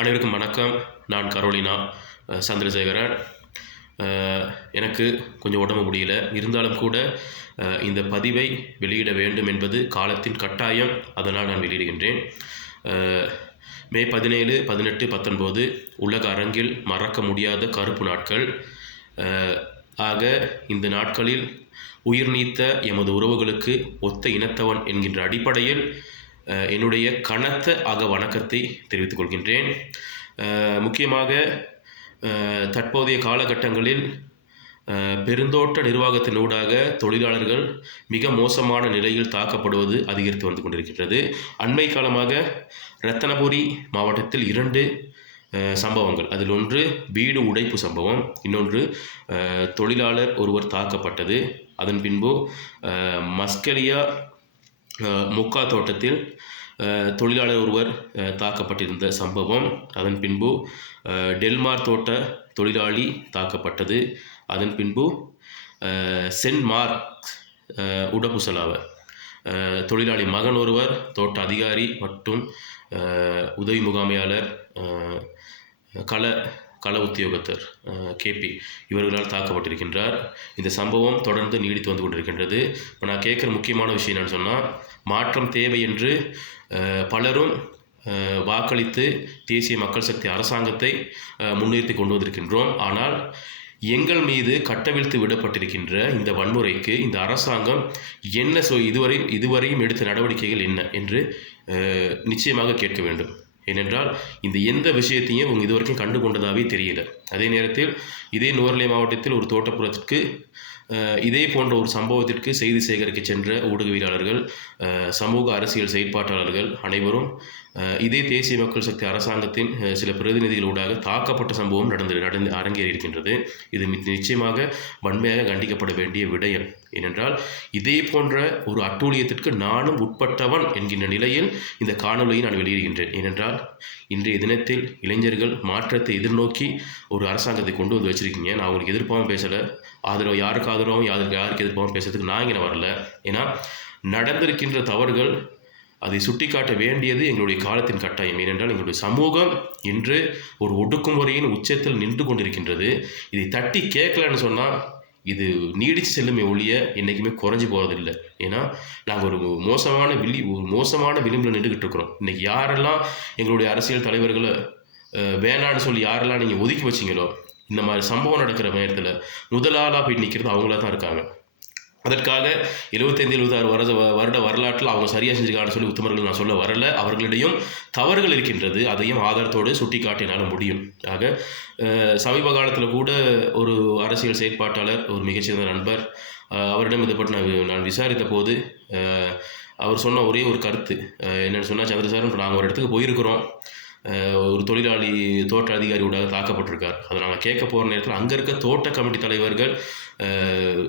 அனைவருக்கும் வணக்கம். நான் கரோலினா சந்திரசேகரன். எனக்கு கொஞ்சம் உடம்பு முடியல. இருந்தாலும் கூட இந்த பதிவை வெளியிட வேண்டும் என்பது காலத்தின் கட்டாயம். அதனால் நான் வெளியிடுகின்றேன். மே 17, 18, 19 உலக அரங்கில் மறக்க முடியாத கருப்பு நாட்கள். ஆக இந்த நாட்களில் உயிர் நீத்த எமது உறவுகளுக்கு ஒத்த இனத்தவன் என்கின்ற அடிப்படையில் என்னுடைய கனத்த வணக்கத்தை தெரிவித்துக் கொள்கின்றேன். முக்கியமாக தற்போதைய காலகட்டங்களில் பெருந்தோட்ட நிர்வாகத்தினூடாக தொழிலாளர்கள் மிக மோசமான நிலையில் தாக்கப்படுவது அதிகரித்து வந்து கொண்டிருக்கின்றது. அண்மை காலமாக ரத்தனபுரி மாவட்டத்தில் 2 சம்பவங்கள், அதில் ஒன்று வீடு உடைப்பு சம்பவம், இன்னொன்று தொழிலாளர் ஒருவர் தாக்கப்பட்டது. அதன் பின்பு மஸ்கலியா முக்கா தோட்டத்தில் தொழிலாளர் ஒருவர் தாக்கப்பட்டிருந்த சம்பவம். அதன் பின்பு டெல்மார் தோட்ட தொழிலாளி தாக்கப்பட்டது. அதன் பின்பு சென்ட் மார்க் உடப்புசலாவ தொழிலாளி மகன் ஒருவர் தோட்ட அதிகாரி மற்றும் உதவி முகாமையாளர் கள உத்தியோகத்தர் கேபி இவர்களால் தாக்கப்பட்டிருக்கின்றார். இந்த சம்பவம் தொடர்ந்து நீடித்து வந்து கொண்டிருக்கின்றது. இப்போ நான் கேட்குற முக்கியமான விஷயம் என்னென்னு சொன்னால், மாற்றம் தேவை என்று பலரும் வாக்களித்து தேசிய மக்கள் சக்தி அரசாங்கத்தை முன்னிறுத்தி கொண்டு வந்திருக்கின்றோம். ஆனால் எங்கள் மீது கட்டவிழ்த்து விடப்பட்டிருக்கின்ற இந்த வன்முறைக்கு இந்த அரசாங்கம் என்ன இதுவரையும் எடுத்த நடவடிக்கைகள் என்ன என்று நிச்சயமாக கேட்க வேண்டும். ஏனென்றால் இந்த எந்த விஷயத்தையும் அவங்க இதுவரைக்கும் கண்டு கொண்டதாகவே தெரியல. அதே நேரத்தில் இதே நுவரெலியா மாவட்டத்தில் ஒரு தோட்டப்புறத்திற்கு இதே போன்ற ஒரு சம்பவத்திற்கு செய்தி சேகரிக்க சென்ற ஊடகவியலாளர்கள், சமூக அரசியல் செயற்பாட்டாளர்கள் அனைவரும் இதே தேசிய மக்கள் சக்தி அரசாங்கத்தின் சில பிரதிநிதிகளூடாக தாக்கப்பட்ட சம்பவம் நடந்து அரங்கேறி இருக்கின்றது. இது நிச்சயமாக வன்மையாக கண்டிக்கப்பட வேண்டிய விடயம். ஏனென்றால் இதே போன்ற ஒரு அட்டூழியத்திற்கு நானும் உட்பட்டவன் என்கின்ற நிலையில் இந்த காணொலியை நான் வெளியிடுகின்றேன். ஏனென்றால் இன்றைய தினத்தில் இளைஞர்கள் மாற்றத்தை எதிர்நோக்கி ஒரு அரசாங்கத்தை கொண்டு வந்து வச்சிருக்கீங்க. நான் அவங்களுக்கு எதிர்ப்பாகவும் பேசலை, யாருக்கு ஆதரவும் யாருக்கு எதிர்ப்பாகவும் பேசுறதுக்கு நான் இங்கே வரல. ஏன்னா நடந்திருக்கின்ற தவறுகள் அதை சுட்டிக்காட்ட வேண்டியது எங்களுடைய காலத்தின் கட்டாயம். ஏனென்றால் எங்களுடைய சமூகம் இன்று ஒரு ஒடுக்குமுறையின் உச்சத்தில் நின்று கொண்டிருக்கின்றது. இதை தட்டி கேட்கலன்னு சொன்னால் இது நீடித்து செல்லுமே ஒழிய என்றைக்குமே குறைஞ்சி போகிறதில்லை. ஏன்னா நாங்கள் ஒரு மோசமான விளிம்பில் நின்றுக்கிட்டு இருக்கிறோம். இன்றைக்கி யாரெல்லாம் எங்களுடைய அரசியல் தலைவர்களை வேணான்னு சொல்லி யாரெல்லாம் நீங்கள் ஒதுக்கி வச்சிங்களோ, இந்த மாதிரி சம்பவம் நடக்கிற நேரத்தில் முதலாளாக போய் நிற்கிறது அவங்களா தான் இருக்காங்க. அதற்காக 75-76 வருட வரலாற்றில் அவங்க சரியாக செஞ்சுக்கான்னு சொல்லி உத்தமர்கள் நான் சொல்ல வரல. அவர்களிடையும் தவறுகள் இருக்கின்றது, அதையும் ஆதாரத்தோடு சுட்டி காட்டினால முடியும். ஆக சமீப காலத்தில் கூட ஒரு அரசியல் செயற்பாட்டாளர், ஒரு மிகச்சிறந்த நண்பர், அவரிடம் இதை பற்றி நான் விசாரித்த போது அவர் சொன்ன ஒரே ஒரு கருத்து என்னென்னு சொன்னால், சந்திரசேகரன் நாங்கள் ஒரு இடத்துக்கு போயிருக்கிறோம், ஒரு தொழிலாளி தோட்ட அதிகாரியோட தாக்கப்பட்டிருக்கார். அதை நாங்கள் கேட்க போகிற நேரத்தில் அங்கே இருக்க தோட்ட கமிட்டி தலைவர்கள்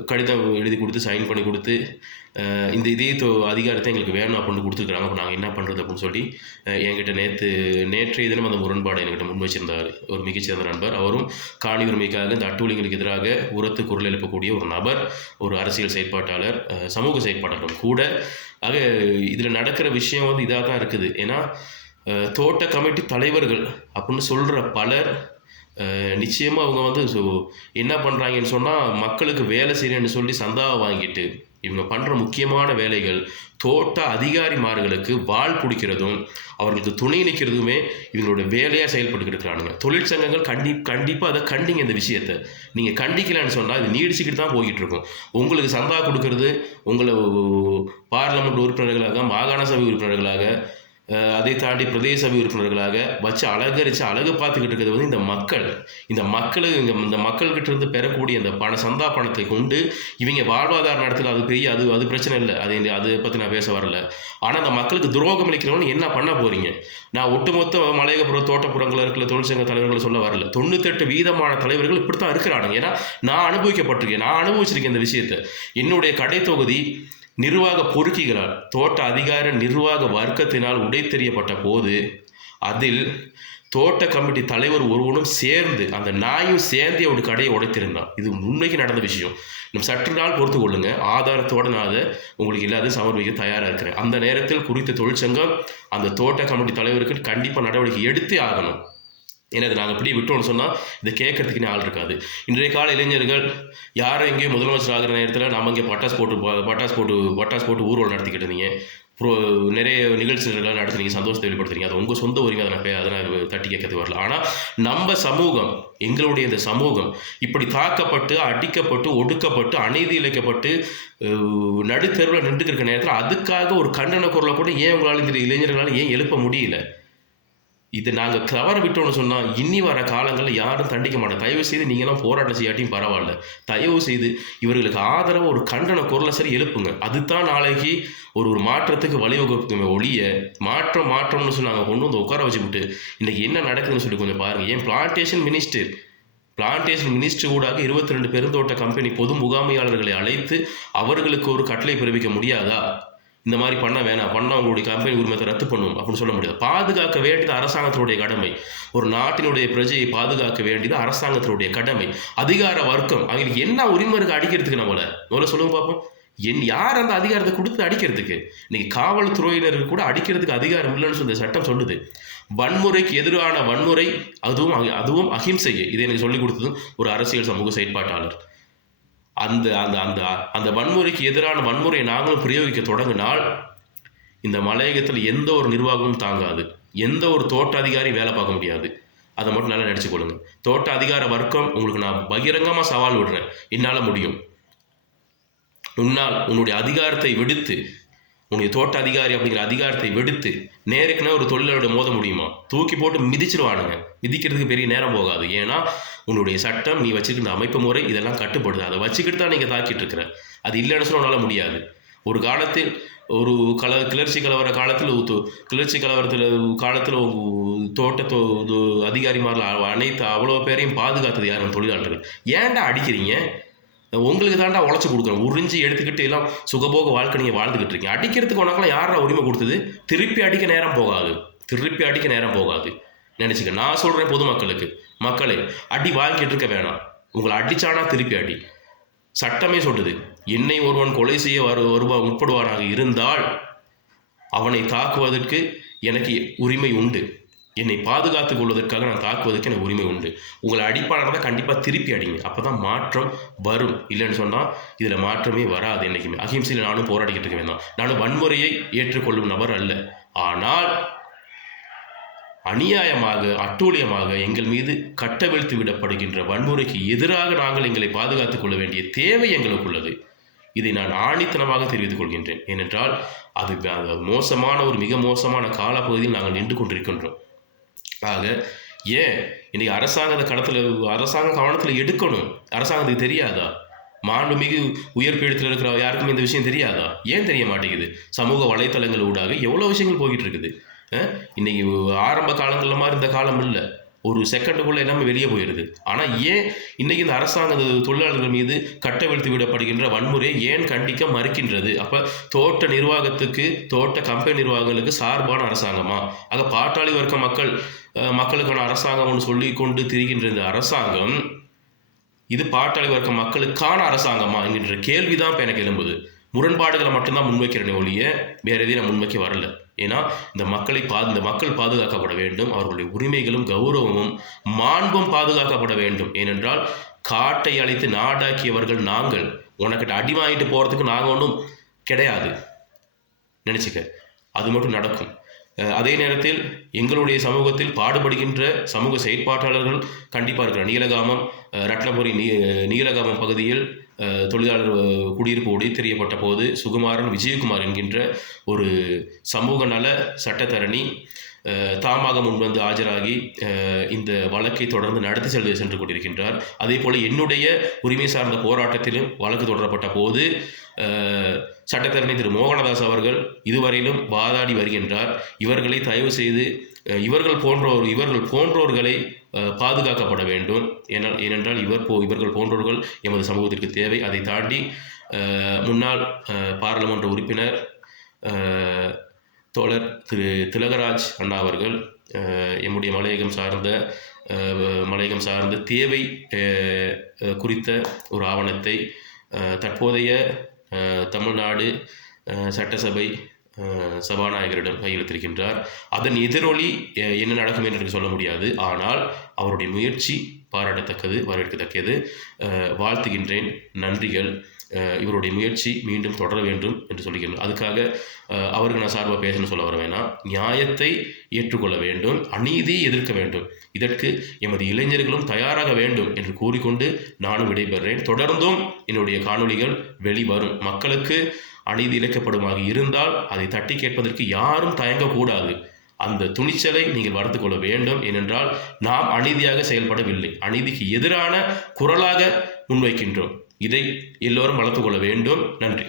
கடிதம் எழுதி கொடுத்து சைன் பண்ணி கொடுத்து இதே அதிகாரத்தை எங்களுக்கு வேணும் அப்படின்னு கொடுத்துருக்குறாங்க. அப்போ நாங்கள் என்ன பண்ணுறது அப்படின்னு சொல்லி என்கிட்ட நேற்றைய தினம் அந்த முரண்பாடை என்கிட்ட முன் வச்சிருந்தார் ஒரு மிகச்சிறந்த நண்பர். அவரும் காணி உரிமைக்காக இந்த அட்டூழியங்களுக்கு எதிராக உரத்து குரல் எழுப்பக்கூடிய ஒரு நபர், ஒரு அரசியல் செயற்பாட்டாளர், சமூக செயற்பாட்டாளர் கூட. ஆக இதில் நடக்கிற விஷயம் இதாக தான் இருக்குது. ஏன்னா தோட்ட கமிட்டி தலைவர்கள் அப்படின்னு சொல்கிற பலர் நிச்சயமாக அவங்க என்ன பண்ணுறாங்கன்னு சொன்னால், மக்களுக்கு வேலை செய்யணுன்னு சொல்லி சந்தாவை வாங்கிட்டு இவங்க பண்ணுற முக்கியமான வேலைகள் தோட்ட அதிகாரிமார்களுக்கு வால் பிடிக்கிறதும் அவர்களுக்கு துணை நிற்கிறதுமே இவங்களோட வேலையாக செயல்பட்டுக்கிட்டு இருக்கிறானுங்க. தொழிற்சங்கங்கள் கண்டிப்பாக அதை கண்டிங்க. இந்த விஷயத்தை நீங்கள் கண்டிக்கலான்னு சொன்னால் இது நீடிச்சுக்கிட்டு தான் போய்கிட்டு இருக்கும். உங்களுக்கு சந்தா கொடுக்கறது உங்களை பார்லமெண்ட் உறுப்பினர்களாக, மாகாண சபை உறுப்பினர்களாக, அதை தாண்டி பிரதேச சபை உறுப்பினர்களாக வச்சு அழகு பார்த்துக்கிட்டு இருக்கிறது இந்த மக்கள்கிட்ட இருந்து பெறக்கூடிய அந்த சந்தா பணத்தை கொண்டு இவங்க வாழ்வாதாரம் நடத்தல. அது பிரச்சனை இல்லை, அதை பற்றி நான் பேச வரல. ஆனால் அந்த மக்களுக்கு துரோகம் அளிக்கிறவங்க என்ன பண்ண போறீங்க? நான் ஒட்டுமொத்த மலையகப்புற தோட்டப்புறங்களில் இருக்கிற தொழிற்சங்க தலைவர்களை சொல்ல வரல. 98% தலைவர்கள் இப்படித்தான் இருக்கிறாங்க. ஏன்னா நான் அனுபவிச்சிருக்கேன் இந்த விஷயத்தை. என்னுடைய கடை தொகுதி நிர்வாக பொறுக்கிகளால், தோட்ட அதிகார நிர்வாக வர்க்கத்தினால் உடைத்தெறியப்பட்ட போது அதில் தோட்ட கமிட்டி தலைவர் ஒருவனும் சேர்ந்து, அந்த நாயும் சேர்ந்து அவருடைய கடையை உடைத்திருந்தான். இது உண்மைக்கு நடந்த விஷயம். நம்ம சற்று நாள் பொறுத்து கொள்ளுங்க, ஆதாரத்தோடு நான் அதை உங்களுக்கு எல்லாத்தையும் சமர்ப்பிக்க தயாராக இருக்கிறேன். அந்த நேரத்தில் குறித்த தொழிற்சங்கம் அந்த தோட்ட கமிட்டி தலைவருக்கு கண்டிப்பாக நடவடிக்கை எடுத்தே ஆகணும். ஏன்னா இதை நாங்கள் இப்படியே விட்டோம்னு சொன்னால் இதை கேட்கறதுக்குன்னு ஆள் இருக்காது. இன்றைய கால இளைஞர்கள் யாரும் எங்கேயும் முதலமைச்சர் ஆகிற நேரத்தில் நம்ம இங்கே பட்டாசு போட்டு ஊர்வலம் நடத்திக்கிட்டு இருந்தீங்க, நிறைய நிகழ்ச்சிகள் நடத்துறீங்க, சந்தோஷத்தை வெளிப்படுத்துறீங்க. அது உங்கள் சொந்த உரிமை, அதை நான் தட்டி கேட்கறது வரல. ஆனால் நம்ம சமூகம், எங்களுடைய இந்த சமூகம் இப்படி தாக்கப்பட்டு, அடிக்கப்பட்டு, ஒடுக்கப்பட்டு, அநீதி இழைக்கப்பட்டு நடுத்தெருவில் நின்றுட்டு இருக்க நேரத்தில் அதுக்காக ஒரு கண்டன குரலை கூட ஏன் உங்களால் இந்த இளைஞர்களால் ஏன் எழுப்ப முடியல? இது நாங்கள் தவற விட்டோம்னு சொன்னால் இனி வர காலங்களில் யாரும் தண்டிக்க மாட்டோம். தயவு செய்து நீங்களாம் போராட்டம் செய்யாட்டியும் பரவாயில்ல, தயவு செய்து இவர்களுக்கு ஆதரவு ஒரு கண்டன குரலை சரி எழுப்புங்க. அதுதான் நாளைக்கு ஒரு மாற்றத்துக்கு வழிவகுக்குமே ஒழிய மாற்றம்னு சொல்லி நாங்கள் கொண்டு வந்து உட்கார வச்சுக்கிட்டு இன்றைக்கி என்ன நடக்குதுன்னு சொல்லி கொஞ்சம் பாருங்கள். ஏன் பிளான்டேஷன் மினிஸ்டர் ஊடாக 22 பெருந்தோட்ட கம்பெனி பொது முகாமையாளர்களை அழைத்து அவர்களுக்கு ஒரு கட்டளை பிறப்பிக்க முடியாதா? இந்த மாதிரி பண்ண வேணாம், பண்ணால் அவங்களுடைய கம்பெனி உரிமத்தை ரத்து பண்ணும் அப்படின்னு சொல்ல முடியாது. பாதுகாக்க வேண்டியது அரசாங்கத்தினுடைய கடமை. ஒரு நாட்டினுடைய பிரஜையை பாதுகாக்க வேண்டியது அரசாங்கத்தினுடைய கடமை. அதிகார வர்க்கம் அவங்களுக்கு என்ன உரிமை இருக்குது அடிக்கிறதுக்கு? முதல்ல சொல்லுங்க பார்ப்போம். யார் அந்த அதிகாரத்தை கொடுத்து அடிக்கிறதுக்கு? இன்னைக்கு காவல்துறையினருக்கு கூட அடிக்கிறதுக்கு அதிகாரம் இல்லைன்னு சொல்லி சட்டம் சொல்லுது. வன்முறைக்கு எதிரான வன்முறை, அதுவும் அஹிம்சையை, இதை எனக்கு சொல்லிக் கொடுத்ததும் ஒரு அரசியல் சமூக செயற்பாட்டாளர். அந்த அந்த அந்த அந்த வன்முறைக்கு எதிரான வன்முறையை நாங்களும் பிரயோகிக்க தொடங்கினால் இந்த மலையகத்தில் எந்த ஒரு நிர்வாகமும் தாங்காது, எந்த ஒரு தோட்ட அதிகாரி வேலை பார்க்க முடியாது. அதை மட்டும் நல்லா நினச்சி கொள்ளுங்க. தோட்ட அதிகார வர்க்கம் உங்களுக்கு நான் பகிரங்கமாக சவால் விடுறேன், என்னால் முடியும். உன்னுடைய அதிகாரத்தை விடுத்து, உன்னுடைய தோட்ட அதிகாரி அப்படிங்கிற அதிகாரத்தை விடுத்து நேருக்குன்னா ஒரு தொழிலாளோட மோத முடியுமா? தூக்கி போட்டு மிதிச்சிருவானுங்க. மிதிக்கிறதுக்கு பெரிய நேரம் போகாது. ஏன்னா உன்னுடைய சட்டம், நீ வச்சுக்கிற அமைப்பு முறை இதெல்லாம் கட்டுப்படுது. அதை வச்சுக்கிட்டு தான் நீங்கள் தாக்கிட்டு இருக்கிற. அது இல்லைன்னு சொல்ல உன்னால் முடியாது. ஒரு காலத்தில் ஒரு கிளர்ச்சி காலத்தில் தோட்ட அதிகாரிமாரில் அனைத்து அவ்வளோ பேரையும் பாதுகாத்தது யாரும்? தொழிலாளர்கள். ஏன்டா அடிக்கிறீங்க? உங்களுக்கு தாண்டா உழைச்சி கொடுக்குறோம். உறிஞ்சி எடுத்துக்கிட்டு எல்லாம் சுகபோக வாழ்க்கை நீங்கள் வாழ்ந்துக்கிட்டு இருக்கீங்க. அடிக்கிறதுக்கு உனக்கெல்லாம் யாரா உரிமை கொடுத்தது? திருப்பி அடிக்க நேரம் போகாது நினச்சிக்க. நான் சொல்கிறேன் பொதுமக்களுக்கு, மக்களே அடி வாங்கிட்டு இருக்க வேணாம். உங்களை அடித்தானா திருப்பி அடி. சட்டமே சொல்லுது, என்னை ஒருவன் கொலை செய்ய முற்படுவானாக இருந்தால் அவனை தாக்குவதற்கு எனக்கு உரிமை உண்டு. என்னை பாதுகாத்துக் கொள்வதற்காக நான் தாக்குவதற்கு எனக்கு உரிமை உண்டு. உங்களை அடிப்பானதை கண்டிப்பாக திருப்பி அடிங்க. அப்போ தான் மாற்றம் வரும். இல்லைன்னு சொன்னால் இதில் மாற்றமே வராது. என்றைக்குமே அஹிம்சையில் நானும் போராடிக்கிட்டு இருக்க வேண்டாம். நானும் வன்முறையை ஏற்றுக்கொள்ளும் நபர் அல்ல. ஆனால் அநியாயமாக, அட்டூழியமாக எங்கள் மீது கட்டவிழ்த்து விடப்படுகின்ற வன்முறைக்கு எதிராக நாங்கள் எங்களை பாதுகாத்துக் கொள்ள வேண்டிய தேவை எங்களுக்கு உள்ளது. இதை நான் ஆணித்தனமாக தெரிவித்துக் கொள்கின்றேன். ஏனென்றால் அது மோசமான மிக மோசமான காலப்பகுதியில் நாங்கள் நின்று கொண்டிருக்கின்றோம். ஆக ஏன் இன்னைக்கு அரசாங்க கவனத்தில் எடுக்கணும். அரசாங்கத்துக்கு தெரியாதா? மாண்புமிகு உயர்பீடத்தில் இருக்கிற யாருக்கும் இந்த விஷயம் தெரியாதா? ஏன் தெரிய மாட்டேங்குது? சமூக வலைத்தளங்கள் ஊடாக எவ்வளோ விஷயங்கள் போய்கிட்டு இருக்குது. இன்னைக்கு ஆரம்ப காலங்களில் மாதிரி இந்த காலம் இல்லை. ஒரு செகண்டுக்குள்ளே எல்லாமே வெளியே போயிடுது. ஆனால் ஏன் இன்னைக்கு இந்த அரசாங்க தொழிலாளர்கள் மீது கட்டவிழ்த்து விடப்படுகின்ற வன்முறையை ஏன் கண்டிக்க மறுக்கின்றது? அப்போ தோட்ட நிர்வாகத்துக்கு, தோட்ட கம்பெனி நிர்வாகங்களுக்கு சார்பான அரசாங்கமா? ஆக பாட்டாளி வர்க்க மக்களுக்கான அரசாங்கம்னு சொல்லி கொண்டு திரிகின்ற இந்த அரசாங்கம் இது பாட்டாளி வர்க்க மக்களுக்கான அரசாங்கமா என்கின்ற கேள்விதான் இப்போ எனக்கு எழும்புது. முரண்பாடுகளை மட்டும்தான் முன்வைக்கிறேனே ஒழிய வேற எதையும் நான் முன்வைக்க வரல. ஏன்னா இந்த மக்கள் பாதுகாக்கப்பட வேண்டும். அவர்களுடைய உரிமைகளும் கௌரவமும் மாண்பும் பாதுகாக்கப்பட வேண்டும். ஏனென்றால் காட்டை அழித்து நாடாக்கியவர்கள் நாங்கள். உனக்கிட்ட அடி வாங்கிட்டு போகிறதுக்கு நாங்கள் ஒன்றும் கிடையாது நினச்சிக்க. அது மட்டும் நடக்கும். அதே நேரத்தில் எங்களுடைய சமூகத்தில் பாடுபடுகின்ற சமூக செயற்பாட்டாளர்கள் கண்டிப்பாக இருக்கிற நீலகாமம், ரத்னபுரி நீலகாமம் பகுதியில் தொழிலாளர் குடியிருப்பு தெரியப்பட்ட போது சுகுமாரன் விஜயகுமார் என்கின்ற ஒரு சமூக நல சட்டத்தரணி தாமாக முன்வந்து ஆஜராகி இந்த வழக்கை தொடர்ந்து நடத்தி சென்று கொண்டிருக்கின்றார். அதே போல என்னுடைய உரிமை சார்ந்த போராட்டத்திலும் வழக்கு தொடரப்பட்ட போது சட்டத்தரணி திரு மோகனதாஸ் அவர்கள் இதுவரையிலும் வாதாடி வருகின்றார். இவர்களை தயவு செய்து இவர்கள் போன்றோர்களை பாதுகாக்கப்பட வேண்டும். ஏனென்றால் இவர்கள் போன்றோர்கள் எமது சமூகத்திற்கு தேவை. அதை தாண்டி முன்னாள் பாராளுமன்ற உறுப்பினர் தோழர் திரு திலகராஜ் அண்ணா அவர்கள் எம்முடைய மலையகம் சார்ந்த தேவை குறித்த ஒரு ஆவணத்தை தற்போதைய தமிழ்நாடு சட்டசபை சபாநாயகரிடம் கையெழுத்திருக்கின்றார். அதன் எதிரொலி என்ன நடக்கும் என்று எனக்கு சொல்ல முடியாது. ஆனால் அவருடைய முயற்சி பாராட்டத்தக்கது, வரவேற்கத்தக்கது. வாழ்த்துகின்றேன். நன்றிகள். இவருடைய முயற்சி மீண்டும் தொடர வேண்டும் என்று சொல்லுகின்றேன். அதுக்காக அவருக்கு நான் சார்பாக பேசணும்னு சொல்ல வர வேணாம். நியாயத்தை ஏற்றுக்கொள்ள வேண்டும், அநீதியை எதிர்க்க வேண்டும். இதற்கு எமது இளைஞர்களும் தயாராக வேண்டும் என்று கூறிக்கொண்டு நானும் விடைபெறுகிறேன். தொடர்ந்தும் என்னுடைய காணொளிகள் வெளிவரும். மக்களுக்கு அநீதி இழைக்கப்படுமாக இருந்தால் அதை தட்டி கேட்பதற்கு யாரும் தயங்கக்கூடாது. அந்த துணிச்சலை நீங்கள் வளர்த்துக் கொள்ள வேண்டும். ஏனென்றால் நாம் அநீதியாக செயல்படவில்லை, அநீதிக்கு எதிரான குரலாக முன்வைக்கின்றோம். இதை எல்லோரும் வளர்த்துக் கொள்ள வேண்டும். நன்றி.